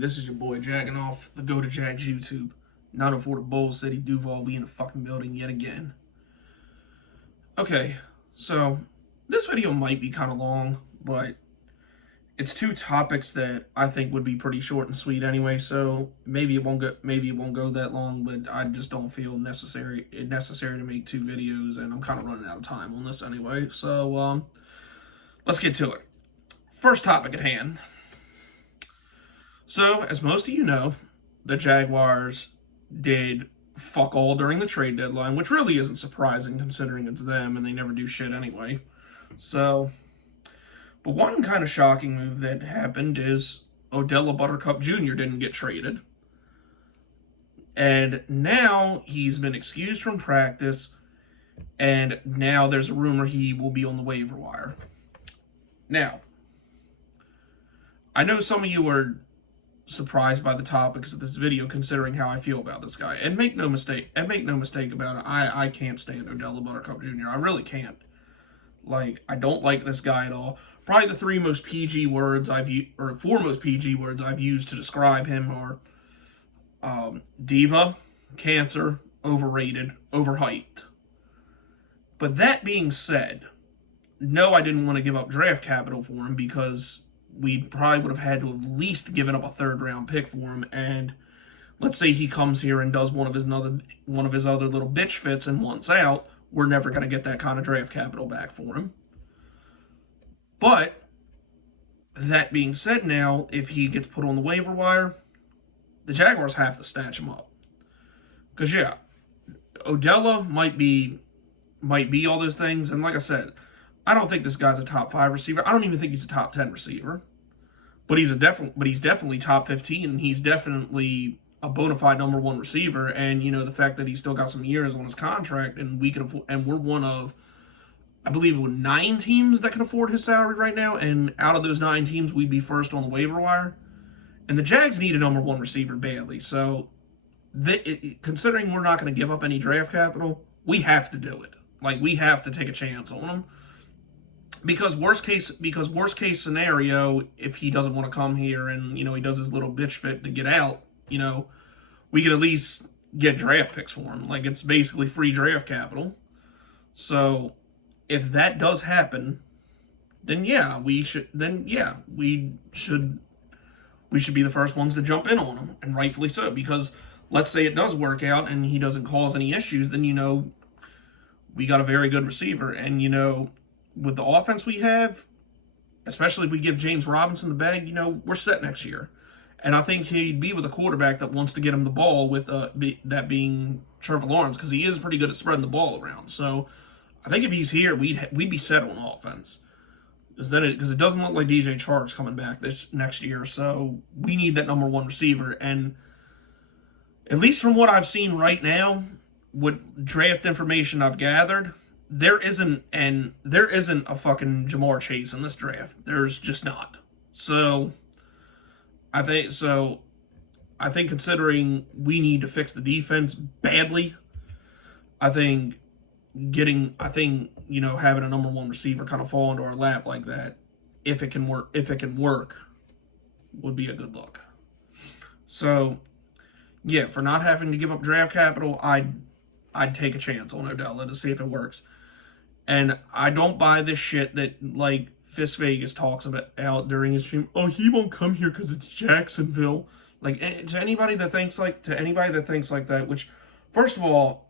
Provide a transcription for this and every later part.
this is your boy jagging off the Go to Jags YouTube. 904 the Bull City Duval, we in the fucking building yet again. Okay, so this video might be kind of long, but it's two topics that I think would be pretty short and sweet anyway. So maybe it won't go that long, but I just don't feel necessary to make two videos, and I'm kind of running out of time on this anyway. So let's get to it. First topic at hand. So, as most of you know, the Jaguars did fuck all during the trade deadline, which really isn't surprising considering it's them and they never do shit anyway. So, but one kind of shocking move that happened is Odell Buttercup Jr. didn't get traded. And now he's been excused from practice, and now there's a rumor he will be on the waiver wire. Now, I know some of you are surprised by the topics of this video considering how I feel about this guy. And make no mistake about it, I can't stand Odell Buttercup Jr. I really can't. Like, I don't like this guy at all. Probably the four most PG words I've used to describe him are diva, cancer, overrated, overhyped. But that being said, no, I didn't want to give up draft capital for him because we probably would have had to have at least given up a third-round pick for him. And let's say he comes here and does one of his other little bitch fits and wants out, we're never going to get that kind of draft capital back for him. But that being said, now if he gets put on the waiver wire, the Jaguars have to snatch him up. Because yeah, Odell might be all those things, and like I said, I don't think this guy's a top 5 receiver. I don't even think he's a top 10 receiver. But he's definitely top 15, and he's definitely a bona fide number 1 receiver. And you know, the fact that he's still got some years on his contract, and we're one of, I believe, 9 teams that can afford his salary right now. And out of those 9 teams, we'd be first on the waiver wire. And the Jags need a number 1 receiver badly. So, considering we're not going to give up any draft capital, we have to do it. Like, we have to take a chance on him. Because worst case scenario, if he doesn't want to come here and, you know, he does his little bitch fit to get out, you know, we can at least get draft picks for him. Like, it's basically free draft capital. So, if that does happen, then yeah, we should be the first ones to jump in on him, and rightfully so. Because let's say it does work out and he doesn't cause any issues, then, you know, we got a very good receiver. And, you know, with the offense we have, especially if we give James Robinson the bag, you know, we're set next year. And I think he'd be with a quarterback that wants to get him the ball, with that being Trevor Lawrence, because he is pretty good at spreading the ball around. So I think if he's here, we'd be set on offense. Because it doesn't look like DJ Chark's coming back this next year. So we need that number 1 receiver. And at least from what I've seen right now, with draft information I've gathered, there isn't a fucking Jamar Chase in this draft. There's just not. So I think considering we need to fix the defense badly, I think you know, having a number 1 receiver kind of fall into our lap like that, if it can work, would be a good look. So yeah, for not having to give up draft capital, I'd take a chance on Odell to see if it works. And I don't buy this shit that, like, Fist Vegas talks about out during his stream. Oh, he won't come here because it's Jacksonville. Like, to anybody that thinks like that, which, first of all,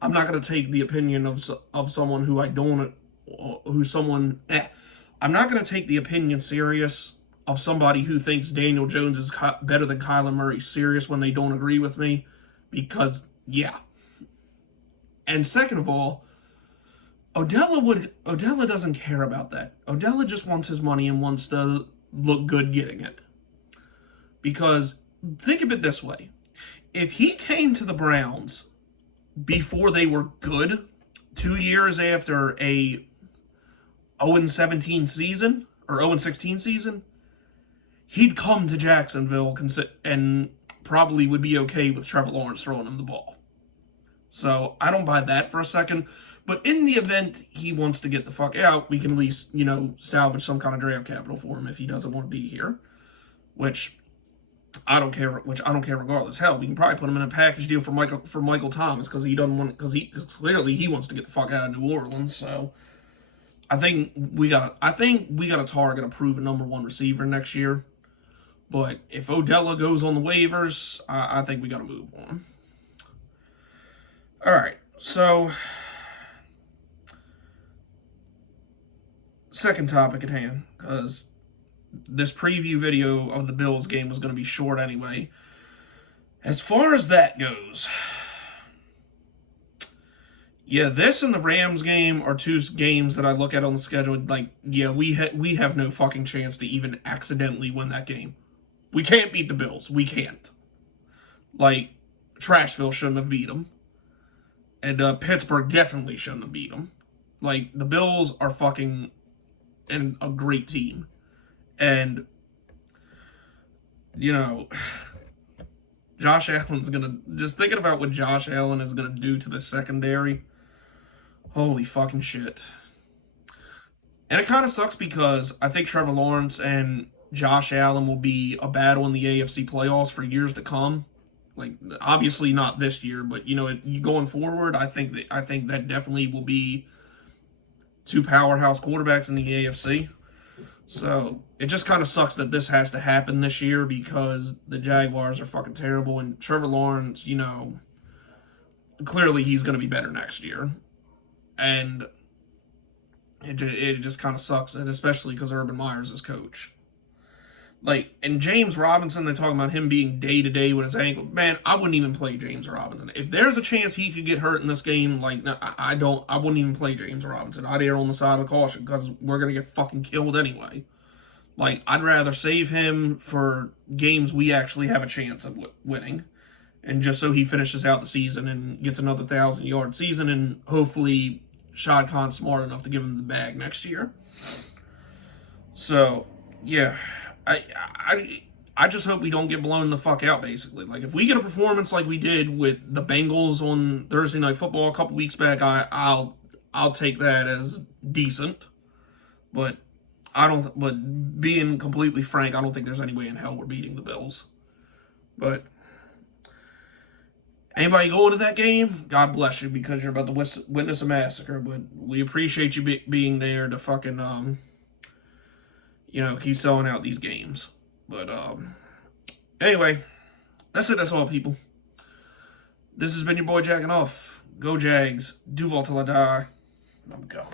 I'm not going to take the opinion of someone who I'm not going to take the opinion serious of somebody who thinks Daniel Jones is better than Kyler Murray serious when they don't agree with me, because, yeah. And second of all, Odell doesn't care about that. Odell just wants his money and wants to look good getting it. Because, think of it this way. If he came to the Browns before they were good, 2 years after a 0-17 season, or 0-16 season, he'd come to Jacksonville and probably would be okay with Trevor Lawrence throwing him the ball. So, I don't buy that for a second. But in the event he wants to get the fuck out, we can at least, you know, salvage some kind of draft capital for him if he doesn't want to be here. Which, I don't care. Which I don't care regardless. Hell, we can probably put him in a package deal for Michael Thomas because he doesn't want because clearly he wants to get the fuck out of New Orleans. So I think we got to target a proven #1 receiver next year. But if Odell goes on the waivers, I think we got to move on. All right, so second topic at hand, because this preview video of the Bills game was going to be short anyway. As far as that goes, yeah, this and the Rams game are two games that I look at on the schedule like, yeah, we have no fucking chance to even accidentally win that game. We can't beat the Bills. We can't. Like, Trashville shouldn't have beat them. And Pittsburgh definitely shouldn't have beat them. Like, the Bills are fucking a great team. And, you know, Josh Allen's going to... Just thinking about what Josh Allen is going to do to the secondary. Holy fucking shit. And it kind of sucks because I think Trevor Lawrence and Josh Allen will be a battle in the AFC playoffs for years to come. Like, obviously not this year, but, you know, going forward, I think that definitely will be two powerhouse quarterbacks in the AFC. So it just kind of sucks that this has to happen this year because the Jaguars are fucking terrible, and Trevor Lawrence, you know, clearly he's going to be better next year. And it just kind of sucks, and especially because Urban Meyer's his coach. Like, and James Robinson, they're talking about him being day-to-day with his ankle. Man, I wouldn't even play James Robinson. If there's a chance he could get hurt in this game, like, I wouldn't even play James Robinson. I'd err on the side of caution because we're going to get fucking killed anyway. Like, I'd rather save him for games we actually have a chance of winning. And just so he finishes out the season and gets another 1,000-yard season, and hopefully Shad Khan's smart enough to give him the bag next year. So, yeah. I just hope we don't get blown the fuck out, basically. Like, if we get a performance like we did with the Bengals on Thursday Night Football a couple weeks back, I'll take that as decent. But being completely frank, I don't think there's any way in hell we're beating the Bills. But anybody going to that game, God bless you, because you're about to witness a massacre. But we appreciate you being there to fucking you know, keep selling out these games. But, anyway, that's it. That's all, people. This has been your boy Jacking Off. Go Jags. Duval till I die. I'm going.